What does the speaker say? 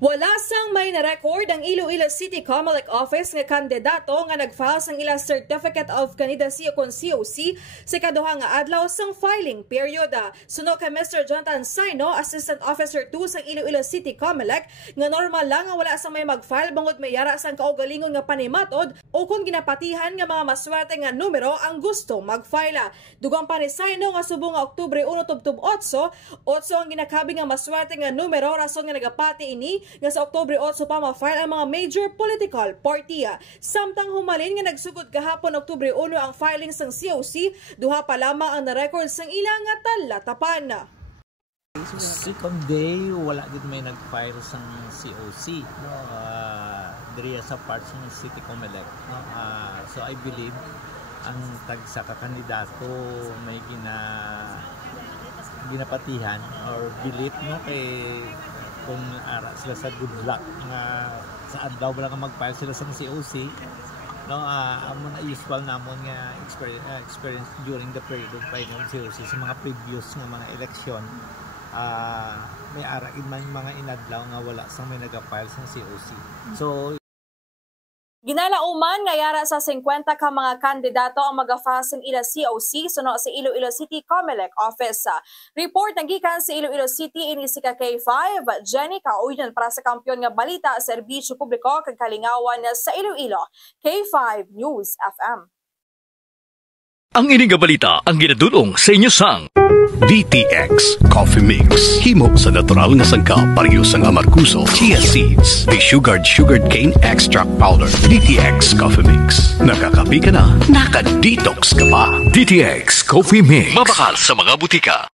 Wala sang may na-record ang Iloilo City Comelec Office nga kandidato nga nag-file sang ila Certificate of Candidacy o COC sa kaduha nga adlaw sang filing period. Suno kay Mr. Jonathan Saino, Assistant Officer 2 sang Iloilo City Comelec, nga normal lang nga wala sang may mag-file bangod may yara sang kaugalingon nga panimatod o kung ginapatihan nga mga maswerte nga numero ang gusto mag-file. Dugang pa ni Saino nga subong nga Oktubre 1 tubtub 8 ang ginakabi nga maswerte nga numero rason nga nagapati ini nga sa Oktubre 8 pa ma-file ang mga major political party. Samtang humalin nga nagsugod kahapon Oktubre 1 ang filing sang COC, duha pa lamang ang na-record sang ilang nga talatapan. Second day, wala din may nag-file sang COC, no? Diriya sa parts ng City Comelec, no? So I believe ang tagsa ka kandidato may ginapatihan or believe, no, kay kung ara sila sa good luck nga sa adlaw wala nga mag-file sila sa COC, no. Amo na usual namon nga experience during the period of filing of COC sa mga previous nga mga eleksyon, may ara man mga inadlaw nga wala sang may nag-file sa COC. So ginalauman nga yara sa 50 ka mga kandidato ang mag-file sang ila COC suno sa Iloilo City Comelec Office. Report nagikan sa Iloilo City ini si K5 Jenny Kauyan para sa Kampiyon nga Balita, Serbisyo Publiko kag Kalingawan sa Iloilo. K5 News FM. Ang ining balita ang ginadulong sa inyo sang DTX Coffee Mix. Himo sa natural nga sangka pareho sang amarkuso, chia seeds, sugared cane extract powder. DTX Coffee Mix. Nakakapi ka na, naka-detox ka pa. DTX Coffee Mix. Mabakal sa mga butika.